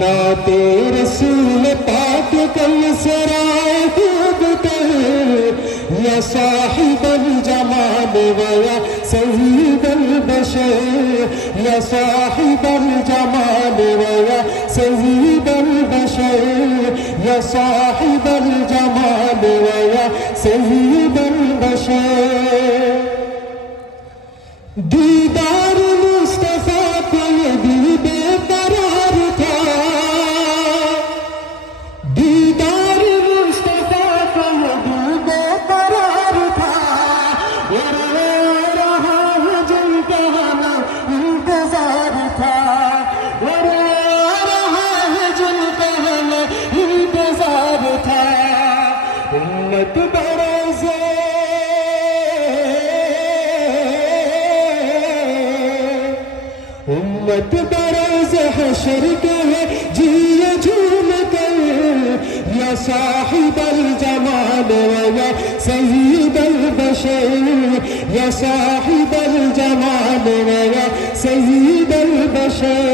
نعت رسول پاک کل سرائے خوب کر یا صاحب الجمال و یا سید البشر یا صاحب الجمال و یا سید البشر یا صاحب الجمال و یا سید البشر دیدار مصطفیٰ کو یہ دل بے قرار تھا دیدار مصطفیٰ کو یہ دل بے قرار تھا اور رہا ہے جن کا ہمیں انتظار تھا اور رہا ہے جن کا ہمیں انتظار تھا امت برز امت برز حشر کے ہے جیے جھوم کر یا صاحب الجمال و یا سید البشر یا صاحب الجمال و یا سید البشر